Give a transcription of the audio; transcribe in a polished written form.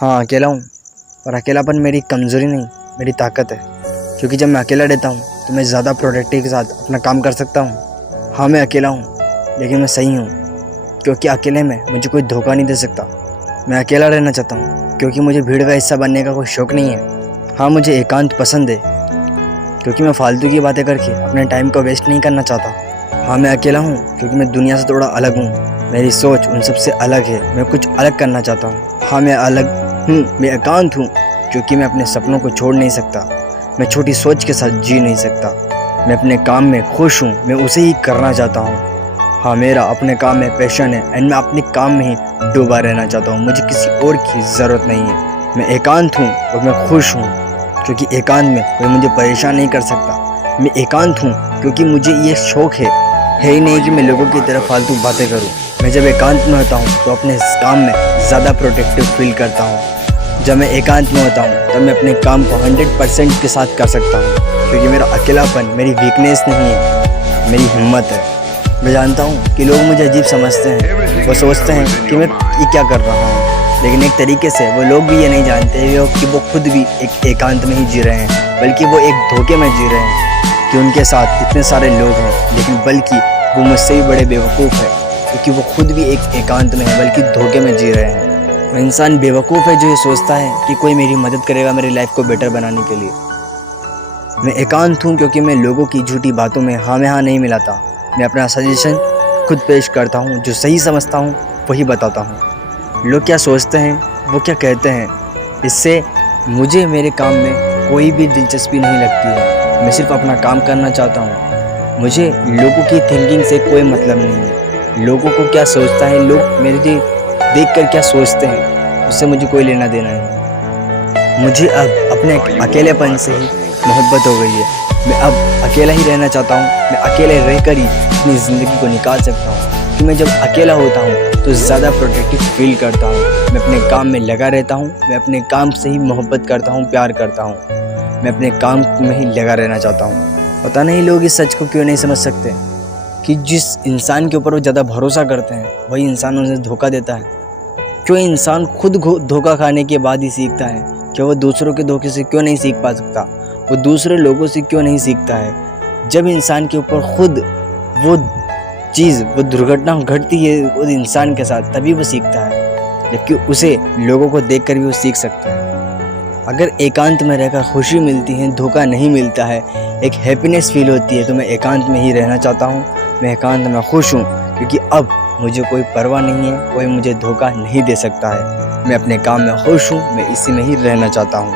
हाँ, अकेला हूँ, पर अकेलापन मेरी कमज़ोरी नहीं, मेरी ताकत है। क्योंकि जब मैं अकेला रहता हूँ तो मैं ज़्यादा प्रोडक्टिव के साथ अपना काम कर सकता हूँ। हाँ, मैं अकेला हूँ, लेकिन मैं सही हूँ, क्योंकि अकेले में मुझे कोई धोखा नहीं दे सकता। मैं अकेला रहना चाहता हूँ, क्योंकि मुझे भीड़ का हिस्सा बनने का कोई शौक़ नहीं है। हाँ, मुझे एकांत पसंद है, क्योंकि मैं फालतू की बातें करके अपने टाइम को वेस्ट नहीं करना चाहता। हाँ, मैं अकेला हूँ, क्योंकि मैं दुनिया से थोड़ा अलग हूँ। मेरी सोच उन सब से अलग है, मैं कुछ अलग करना चाहता हूँ। हाँ, मैं अलग हूँ, मैं एकांत हूँ, क्योंकि मैं अपने सपनों को छोड़ नहीं सकता। मैं छोटी सोच के साथ जी नहीं सकता। मैं अपने काम में खुश हूँ, मैं उसे ही करना चाहता हूँ। हाँ, मेरा अपने काम में पैशन है एंड मैं अपने काम में ही डूबा रहना चाहता हूँ। मुझे किसी और की ज़रूरत नहीं है। मैं एकांत हूँ और मैं खुश हूँ, क्योंकि एकांत में कोई मुझे परेशान नहीं कर सकता। मैं एकांत हूँ क्योंकि मुझे ये शौक़ है ही नहीं कि मैं लोगों की तरह फालतू बातें करूँ। मैं जब एकांत में होता हूँ तो अपने काम में ज़्यादा प्रोडक्टिव फील करता हूँ। जब मैं एकांत में होता हूँ तब मैं अपने काम को 100% के साथ कर सकता हूँ, क्योंकि मेरा अकेलापन मेरी वीकनेस नहीं है, मेरी हिम्मत है। मैं जानता हूँ कि लोग मुझे अजीब समझते हैं, वो सोचते हैं कि मैं ये क्या कर रहा हूँ, लेकिन एक तरीके से वो लोग भी ये नहीं जानते कि वो खुद भी एक एकांत में ही जी रहे हैं, बल्कि वो एक धोखे में जी रहे हैं कि उनके साथ इतने सारे लोग हैं, लेकिन बल्कि वो मुझसे भी बड़े बेवकूफ़ है, क्योंकि वो खुद भी एक एकांत में है बल्कि धोखे में जी रहे हैं। वो इंसान बेवकूफ़ है जो ये सोचता है कि कोई मेरी मदद करेगा मेरी लाइफ को बेटर बनाने के लिए। मैं एकांत हूँ क्योंकि मैं लोगों की झूठी बातों में हाँ में हाँ नहीं मिलाता। मैं अपना सजेशन खुद पेश करता हूँ, जो सही समझता हूँ वही बताता हूँ। लोग क्या सोचते हैं, वो क्या कहते हैं, इससे मुझे मेरे काम में कोई भी दिलचस्पी नहीं लगती है। मैं सिर्फ अपना काम करना चाहता हूँ। मुझे लोगों की थिंकिंग से कोई मतलब नहीं है। लोगों को क्या सोचता है, लोग मेरे देख कर क्या सोचते हैं, उससे मुझे कोई लेना देना नहीं। मुझे अब अपने अकेलेपन से ही मोहब्बत हो गई है। मैं अब अकेला ही रहना चाहता हूँ। मैं अकेले रहकर ही अपनी ज़िंदगी को निकाल सकता हूँ, कि मैं जब अकेला होता हूँ तो ज़्यादा प्रोडक्टिव फील करता हूँ। मैं अपने काम में लगा रहता हूँ। मैं अपने काम से ही मोहब्बत करता हूँ, प्यार करता हूँ। मैं अपने काम में ही लगा रहना चाहता हूँ। पता नहीं लोग इस सच को क्यों नहीं समझ सकते कि जिस इंसान के ऊपर वो ज़्यादा भरोसा करते हैं वही इंसान उन्हें धोखा देता है। क्यों इंसान खुद धोखा खाने के बाद ही सीखता है, क्या वो दूसरों के धोखे से क्यों नहीं सीख पा सकता, वो दूसरे लोगों से क्यों नहीं सीखता है। जब इंसान के ऊपर खुद वो चीज़, वो दुर्घटना घटती है उस इंसान के साथ, तभी वो सीखता है, जबकि उसे लोगों को देखकर भी वो सीख सकता है। अगर एकांत में रहकर खुशी मिलती है, धोखा नहीं मिलता है, एक हैप्पीनेस फील होती है, तो मैं एकांत में ही रहना चाहता हूँ। मैं एकांत में खुश हूँ, क्योंकि अब मुझे कोई परवाह नहीं है, कोई मुझे धोखा नहीं दे सकता है। मैं अपने काम में खुश हूँ, मैं इसी में ही रहना चाहता हूँ।